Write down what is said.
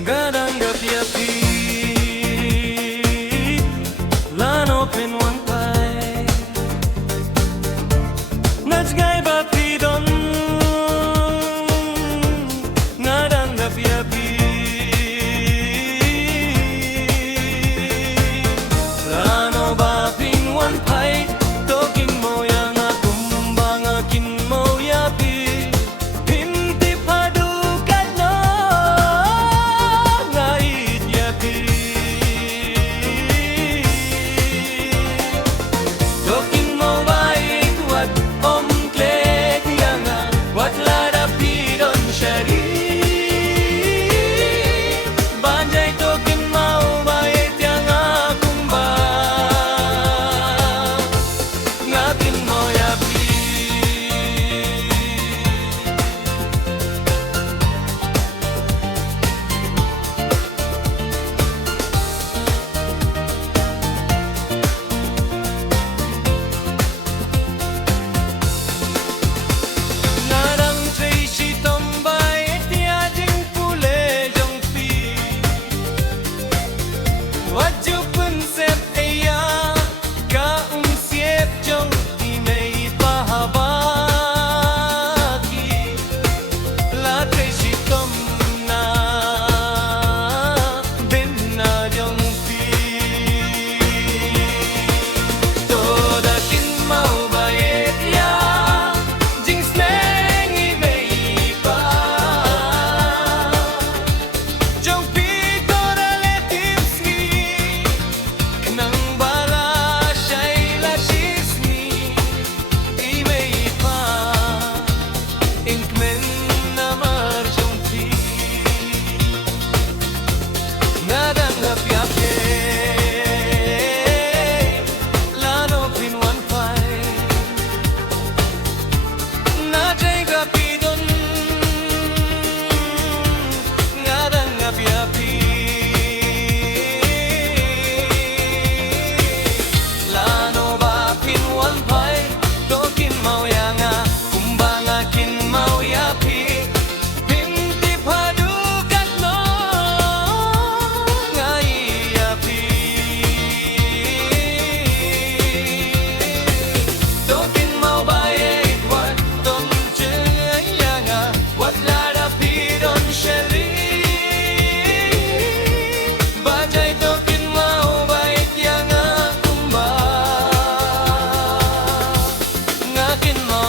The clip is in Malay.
Gadang gapi-api lan open one pie Najgay bapi don Ngadang gapi-api Lano bapin one pie Toking mo yang kumba nga kynmaw yapi Pinti padukan no ngait yapi Toking mo bait wat om klek yang wat lada pidon syari Banjay toking mau bait yang kumba ngakin mo yapi Ngarang Tracy tombay tiading pule jong pi Waju pun sep eya ka siep jong imei pahabaki La Tracy tom na bin na jong pi Toda kynmaw bayet ya jing sneng imei pa Jong pi tora letips ni Nang bala siya'y lasis ni imei pa Inkmen na marjong pi Ngadang gapi-api Lano pinwan pay Najay gapi don Ngadang gapi-api Lano ba pinwan pay Tokin mau yang kumba nga kynmaw yapi Pinti padukan no ngai yapi Tokin mau bayet wat tom jeng yang wat lada pidon syari Bajai tokin mau bait yang kumba ngakin mau